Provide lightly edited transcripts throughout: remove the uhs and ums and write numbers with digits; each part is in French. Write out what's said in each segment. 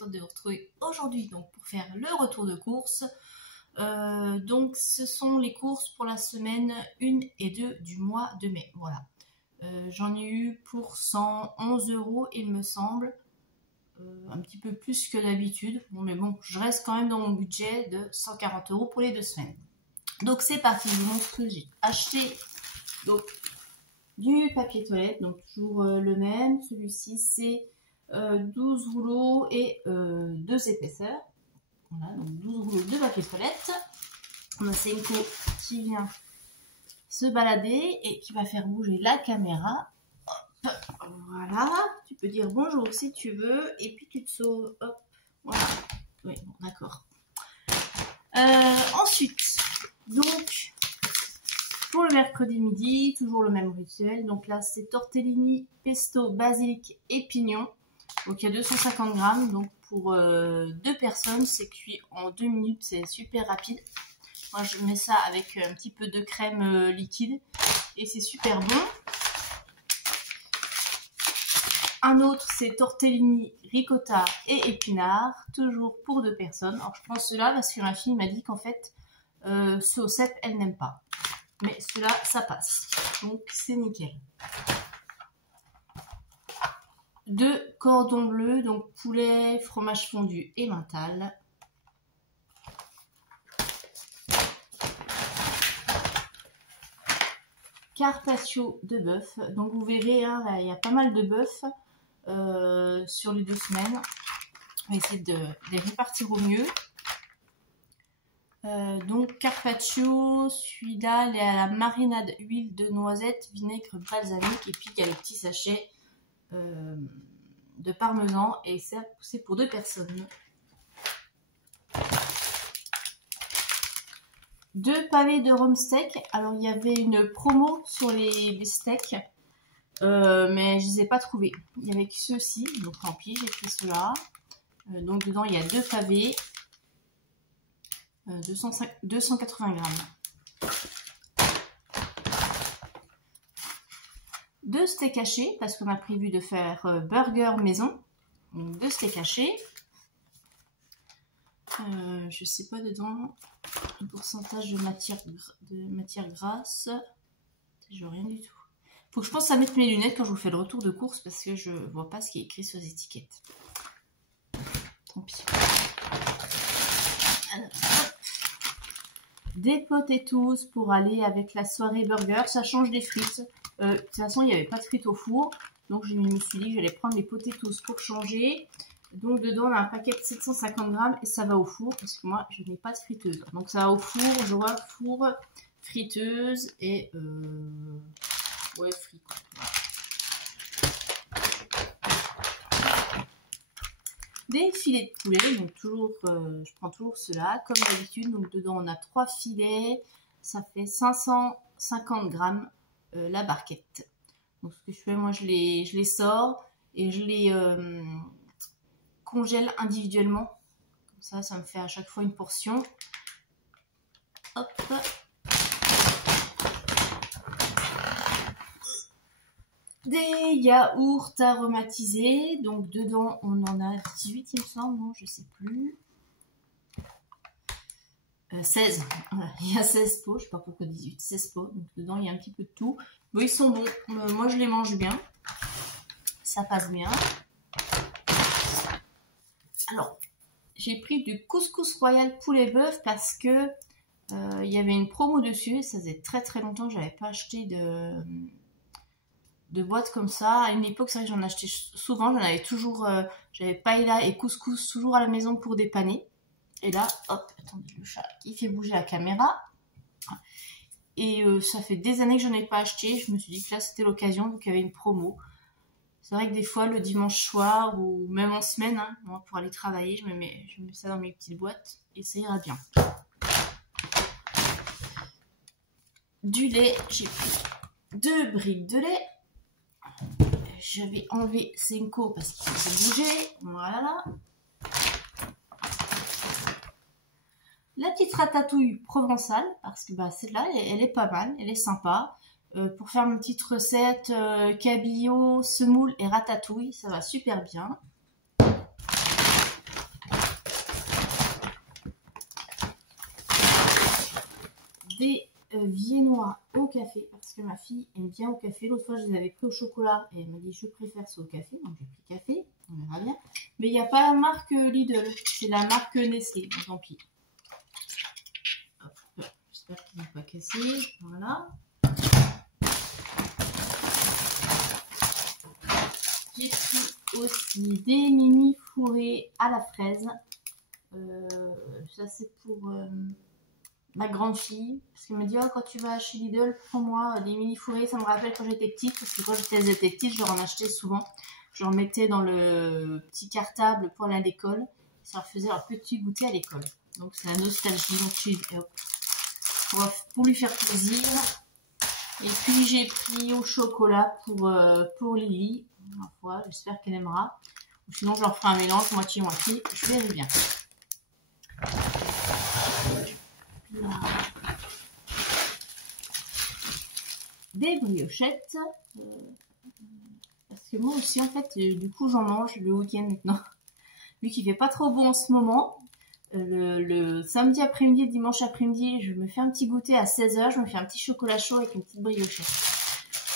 contente de vous retrouver aujourd'hui donc pour faire le retour de course. Donc ce sont les courses pour la semaine 1 et 2 du mois de mai. Voilà. J'en ai eu pour 111 € il me semble. Un petit peu plus que d'habitude. Bon, mais bon, je reste quand même dans mon budget de 140 € pour les 2 semaines. Donc c'est parti, je vous montre ce que j'ai acheté. Donc du papier toilette, donc toujours le même. Celui-ci c'est 12 rouleaux et 2 épaisseurs. Voilà, donc 12 rouleaux de papier toilette. On a Senko qui vient se balader et qui va faire bouger la caméra. Hop, voilà, tu peux dire bonjour si tu veux et puis tu te sauves. Hop, voilà. Oui, bon, d'accord. Ensuite, donc, pour le mercredi midi, toujours le même rituel. Donc là, c'est tortellini, pesto, basilic et pignon. Donc il y a 250 grammes. Donc pour 2 personnes, c'est cuit en 2 minutes. C'est super rapide. Moi, je mets ça avec un petit peu de crème liquide. Et c'est super bon. Un autre, c'est tortellini, ricotta et épinards. Toujours pour 2 personnes. Alors je prends ceux-là parce que ma fille m'a dit qu'en fait, ceux au cèpe, elle n'aime pas. Mais ceux-là, ça passe. Donc, c'est nickel. 2 cordons bleus, donc poulet, fromage fondu et mental. Carpaccio de bœuf. Donc, vous verrez, hein, là, il y a pas mal de bœuf sur les 2 semaines. On va essayer de les répartir au mieux. Donc carpaccio, celui-là, il est à la marinade, huile de noisette, vinaigre balsamique et puis il y a le petit sachet de parmesan et ça c'est pour 2 personnes. 2 pavés de rhum steak. Alors il y avait une promo sur les steaks, mais je les ai pas trouvés. Il y avait que ceux-ci, donc tant pis, j'ai pris ceux-là. Donc dedans il y a 2 pavés. 280 grammes. 2 steaks hachés, parce qu'on a prévu de faire burger maison. Donc 2 steaks hachés. Je sais pas dedans le pourcentage de matière grasse. Je vois rien du tout. Faut que je pense à mettre mes lunettes quand je vous fais le retour de course, parce que je vois pas ce qui est écrit sur les étiquettes. Tant pis. Alors, des potatoes pour aller avec la soirée burger, ça change des frites. De toute façon, il n'y avait pas de frites au four, donc je me suis dit que j'allais prendre les potatoes pour changer. Donc dedans, on a un paquet de 750 grammes et ça va au four parce que moi, je n'ai pas de friteuse. Donc ça va au four, je vois four, friteuse et ouais, frites. Voilà. Des filets de poulet, donc toujours, je prends toujours cela comme d'habitude. Donc dedans on a 3 filets, ça fait 550 grammes la barquette. Donc ce que je fais, moi je les sors et je les congèle individuellement. Comme ça me fait à chaque fois une portion. Hop. Des yaourts aromatisés, donc dedans on en a 18 il me semble, non je sais plus, 16, voilà. Il y a 16 pots, je sais pas pourquoi 18, 16 pots, donc dedans il y a un petit peu de tout, bon, ils sont bons, moi je les mange bien, ça passe bien. Alors j'ai pris du couscous royal poulet bœuf parce que il y avait une promo dessus, et ça faisait très très longtemps que j'avais pas acheté de boîtes comme ça. À une époque, c'est vrai que j'en achetais souvent. J'en avais toujours, j'avais paella et couscous toujours à la maison pour dépanner. Et là, hop, attendez, le chat qui fait bouger la caméra. Et ça fait des années que j'en ai pas acheté. Je me suis dit que là, c'était l'occasion, donc il y avait une promo. C'est vrai que des fois, le dimanche soir ou même en semaine, hein, moi, pour aller travailler, je mets ça dans mes petites boîtes et ça ira bien. Du lait, j'ai pris 2 briques de lait. J'avais enlevé Senko parce qu'il faisait bouger. Voilà. La petite ratatouille provençale, parce que bah, celle-là, elle est pas mal, elle est sympa. Pour faire une petite recette cabillaud, semoule et ratatouille, ça va super bien. des viennois au café, parce que ma fille aime bien au café. L'autre fois, je les avais pris au chocolat et elle m'a dit je préfère ça au café, donc j'ai pris café, on verra bien. Mais il n'y a pas la marque Lidl, c'est la marque Nestlé, donc tant pis. J'espère qu'ils n'ont pas cassé, voilà. J'ai pris aussi des mini fourrés à la fraise. Ça c'est pour ma grande fille, parce qu'elle me dit oh, quand tu vas chez Lidl, prends-moi des mini fourrés. Ça me rappelle quand j'étais petite, parce que quand j'étais petite, je leur en achetais souvent. Je leur mettais dans le petit cartable pour aller à l'école. Ça leur faisait leur petit goûter à l'école. Donc c'est la nostalgie. Donc pour lui faire plaisir. Et puis j'ai pris au chocolat pour Lily. Ma foi, j'espère qu'elle aimera. Ou sinon je leur ferai un mélange moitié-moitié. Je verrai bien. Là. Des briochettes. Parce que moi aussi en fait, du coup j'en mange le week-end maintenant. Vu qu'il fait pas trop beau en ce moment. Le samedi après-midi et dimanche après-midi, je me fais un petit goûter à 16h. Je me fais un petit chocolat chaud avec une petite briochette.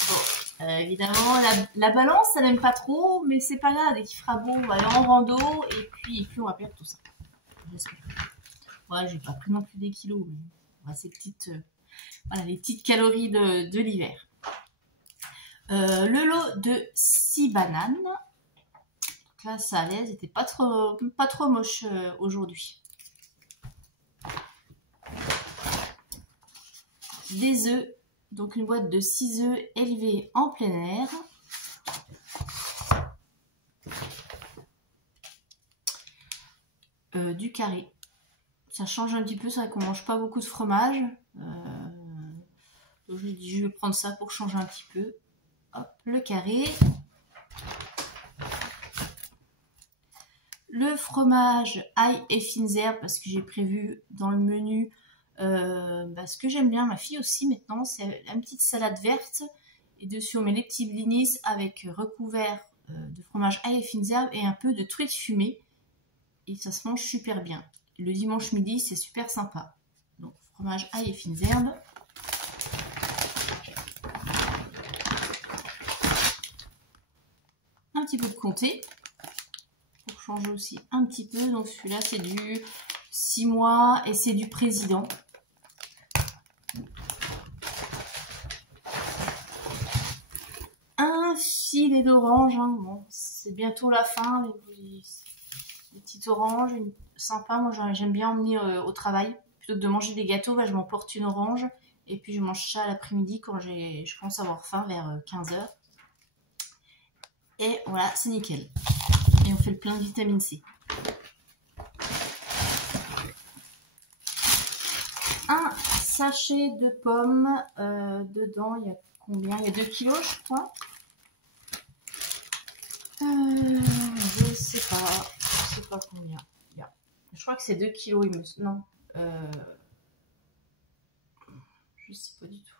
Bon, évidemment, la balance, ça n'aime pas trop, mais c'est pas grave. Dès qu'il fera beau, on va aller en rando et puis on va perdre tout ça. J'espère. Ouais, j'ai pas pris non plus des kilos, mais voilà, ces petites, voilà, les petites calories de l'hiver. Le lot de 6 bananes. Donc là, ça allait, c'était pas trop moche aujourd'hui. Des œufs, donc une boîte de 6 œufs élevés en plein air. Du carré. Ça change un petit peu, c'est vrai qu'on mange pas beaucoup de fromage. Donc je dis je vais prendre ça pour changer un petit peu. Hop, le carré. Le fromage, ail et fines herbes, parce que j'ai prévu dans le menu ce que j'aime bien, ma fille aussi maintenant, c'est une petite salade verte. Et dessus on met les petits blinis avec recouvert de fromage ail et fines herbes et un peu de truite fumée. Et ça se mange super bien. Le dimanche midi, c'est super sympa. Donc fromage ail et fines herbes. Un petit peu de comté. Pour changer aussi un petit peu. Donc celui-là, c'est du 6 mois et c'est du président. Un filet d'orange. Hein. Bon, c'est bientôt la fin. Les petites oranges, sympa. Moi, j'aime bien emmener au travail. Plutôt que de manger des gâteaux, je m'emporte une orange. Et puis, je mange ça l'après-midi quand je commence à avoir faim vers 15h. Et voilà, c'est nickel. Et on fait le plein de vitamine C. Un sachet de pommes. Dedans, il y a combien? Il y a 2 kilos, je crois. Je sais pas combien. Je crois que c'est 2 kilos, non. Je sais pas du tout.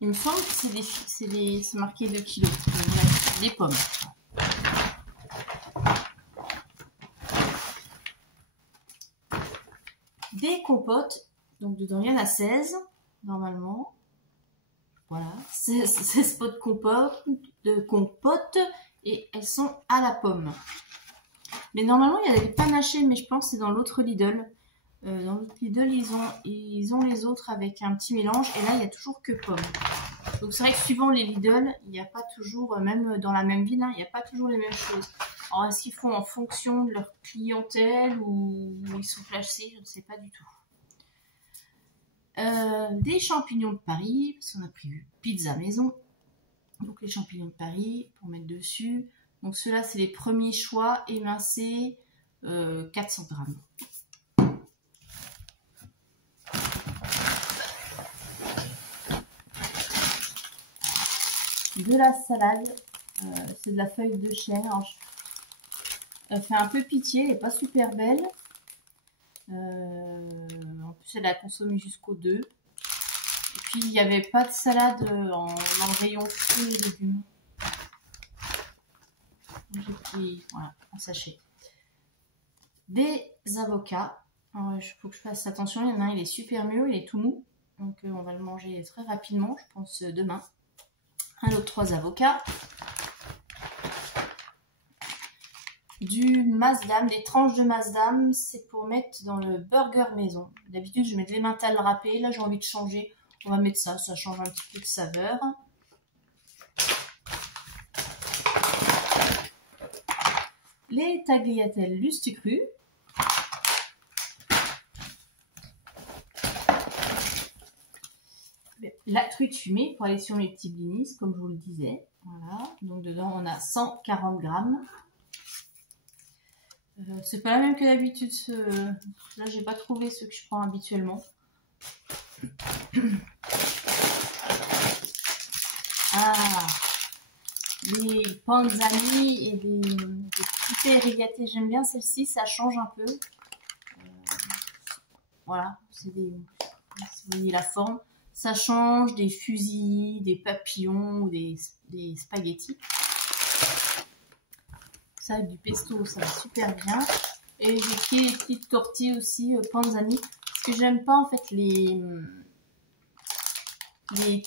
Il me semble que c'est marqué 2 kilos. Des pommes. Des compotes. Donc dedans, il y en a 16, normalement. Voilà. 16 pots de compote. Et elles sont à la pomme. Mais normalement, il y a des panachés, mais je pense que c'est dans l'autre Lidl. Dans l'autre Lidl, ils ont les autres avec un petit mélange. Et là, il n'y a toujours que pommes. Donc c'est vrai que suivant les Lidl, il n'y a pas toujours, même dans la même ville, hein, il n'y a pas toujours les mêmes choses. Alors est-ce qu'ils font en fonction de leur clientèle ou ils sont flashés? Je ne sais pas du tout. Des champignons de Paris, parce qu'on a prévu pizza maison. Donc les champignons de Paris pour mettre dessus. Donc ceux-là, c'est les premiers choix émincés, 400 grammes. De la salade, c'est de la feuille de chêne. Alors, elle fait un peu pitié, elle n'est pas super belle. En plus, elle a consommé jusqu'au 2. Et puis, il n'y avait pas de salade en rayon fruits et légumes. J'ai pris, voilà, en sachet. Des avocats. Il faut que je fasse attention, il y en a un, il est super mûr, il est tout mou. Donc on va le manger très rapidement, je pense demain. Un lot de 3 avocats. Du Maasdam, des tranches de Maasdam, c'est pour mettre dans le burger maison. D'habitude, je mets de l'emmental râpé. Là, j'ai envie de changer. On va mettre ça, ça change un petit peu de saveur. Les tagliatelles Lustucru. La truite fumée pour aller sur mes petits blinis, comme je vous le disais. Voilà. Donc dedans, on a 140 grammes. C'est pas la même que d'habitude. Là, j'ai pas trouvé ceux que je prends habituellement. Ah, les panzani et des petits rigatés. J'aime bien celle-ci, ça change un peu. Voilà, c'est des. Vous voyez la forme. Ça change des fusils, des papillons ou des spaghettis. Ça avec du pesto, ça va super bien. Et j'ai pris les petites tortilles aussi, panzani. Parce que j'aime pas en fait les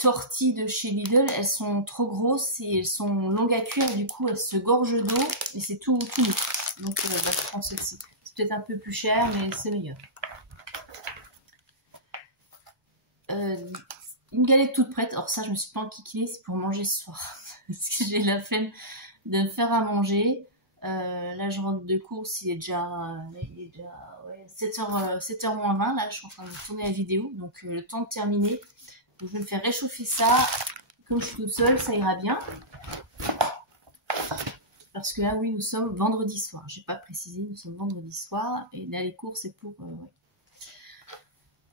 tortilles de chez Lidl, elles sont trop grosses et elles sont longues à cuire. Du coup, elles se gorgent d'eau et c'est tout mou. Donc je prends celle-ci. C'est peut-être un peu plus cher, mais c'est meilleur. Une galette toute prête. Alors ça, je me suis pas enquiquinée, c'est pour manger ce soir. Parce que j'ai la flemme de me faire à manger. Là, je rentre de course, il est déjà ouais, 7h moins 20. Là, je suis en train de tourner la vidéo. Donc, le temps de terminer. Donc, je vais me faire réchauffer ça. Comme je suis toute seule, ça ira bien. Parce que là, oui, nous sommes vendredi soir. Je n'ai pas précisé, nous sommes vendredi soir. Et là, les courses, c'est pour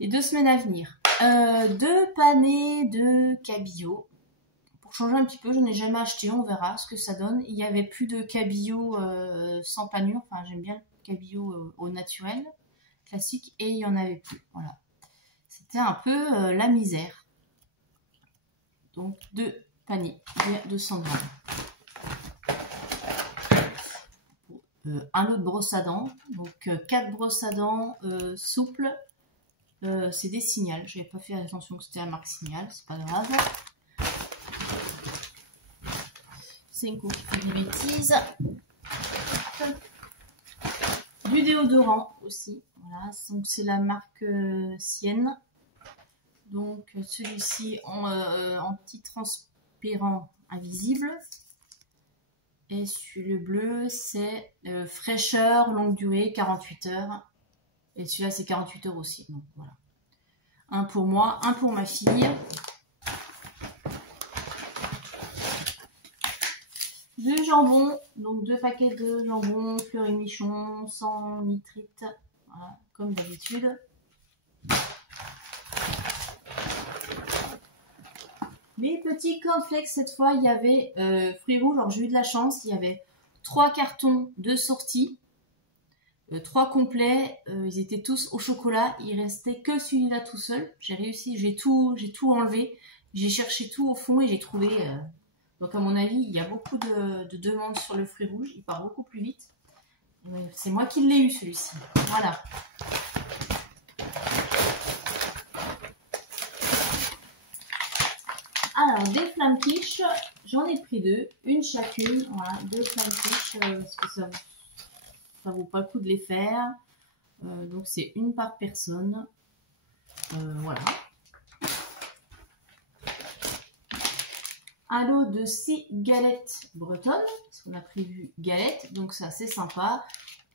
les 2 semaines à venir. 2 panés de cabillaud. Pour changer un petit peu, je n'ai jamais acheté, on verra ce que ça donne. Il n'y avait plus de cabillaud sans panure, enfin j'aime bien le cabillaud au naturel, classique, et il n'y en avait plus, voilà. C'était un peu la misère. Donc 2 paniers, 200 grammes. Un lot de brosse à dents, donc 4 brosses à dents souples, c'est des Signal. Je n'avais pas fait attention que c'était la marque Signal, c'est pas grave. C'est une qui fait des bêtises. Du déodorant aussi. Voilà, donc c'est la marque Sienne. Donc celui-ci en anti-transpirant invisible. Et sur le bleu, c'est fraîcheur longue durée, 48 heures. Et celui-là, c'est 48 heures aussi. Donc voilà. Un pour moi, un pour ma fille. Du jambon, donc 2 paquets de jambon Fleury-Michon, sans nitrite, voilà, comme d'habitude. Les petits cornflakes, cette fois, il y avait fruits rouges. Alors j'ai eu de la chance, il y avait 3 cartons de sortie, 3 complets, ils étaient tous au chocolat, il restait que celui-là tout seul. J'ai réussi, j'ai tout enlevé, j'ai cherché tout au fond et j'ai trouvé... Donc à mon avis, il y a beaucoup de demandes sur le fruit rouge. Il part beaucoup plus vite. C'est moi qui l'ai eu celui-ci. Voilà. Alors, des flammes quiches, j'en ai pris 2. Une chacune. Voilà, 2 flammes quiches. Parce que ça vaut pas le coup de les faire. Donc c'est une par personne. Voilà. Un lot de 6 galettes bretonnes, parce qu'on a prévu galettes, donc ça c'est sympa,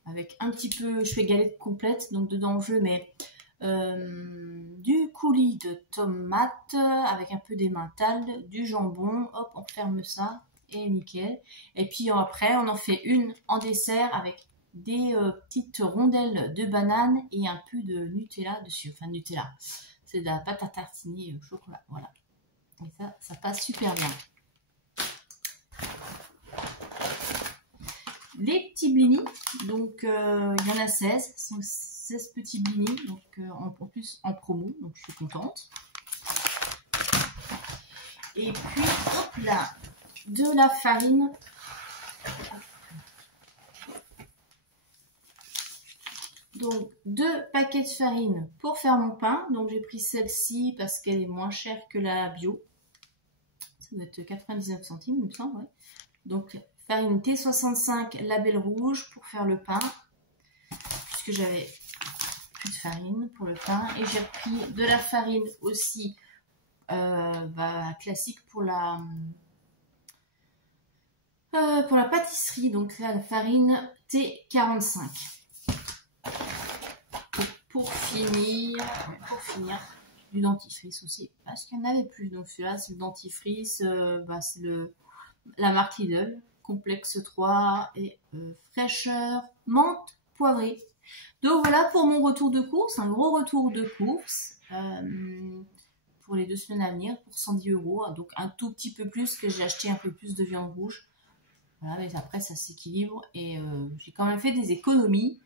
avec un petit peu, je fais galette complète, donc dedans je mets du coulis de tomates, avec un peu d'emmental, du jambon, hop on ferme ça, et nickel, et puis après on en fait une en dessert avec des petites rondelles de banane et un peu de Nutella dessus, enfin Nutella, c'est de la pâte à tartiner au chocolat, voilà. Et ça passe super bien. Les petits blinis, donc il y en a 16, ce sont 16 petits blinis, donc en plus en promo, donc je suis contente. Et puis, hop là, de la farine. donc 2 paquets de farine pour faire mon pain. Donc j'ai pris celle-ci parce qu'elle est moins chère que la bio. Ça doit être 99 centimes, il me semble. Ouais. Donc farine T65 label rouge pour faire le pain. Puisque j'avais plus de farine pour le pain. Et j'ai pris de la farine aussi classique pour la pâtisserie. Donc là, la farine T45. Pour finir, du dentifrice aussi, parce qu'il n'y en avait plus. Donc celui-là, c'est le dentifrice, c'est la marque Lidl, complexe 3 et fraîcheur, menthe, poivrée. Donc voilà pour mon retour de course, un gros retour de course pour les 2 semaines à venir, pour 110 €, donc un tout petit peu plus, que j'ai acheté un peu plus de viande rouge. Voilà, mais après ça s'équilibre et j'ai quand même fait des économies.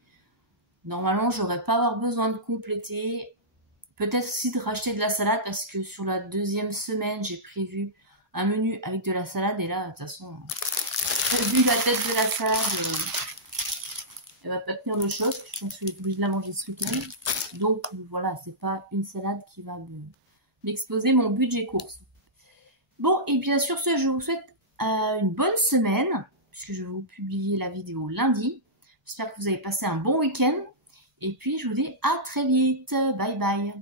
Normalement, j'aurais pas avoir besoin de compléter. Peut-être aussi de racheter de la salade parce que sur la 2e semaine, j'ai prévu un menu avec de la salade. Et là, de toute façon, vu la tête de la salade, elle va pas tenir le choc. Je pense que je vais être obligée de la manger ce week-end. Donc voilà, c'est pas une salade qui va m'exploser mon budget course. Bon, et bien sur ce, je vous souhaite une bonne semaine puisque je vais vous publier la vidéo lundi. J'espère que vous avez passé un bon week-end. Et puis, je vous dis à très vite. Bye bye.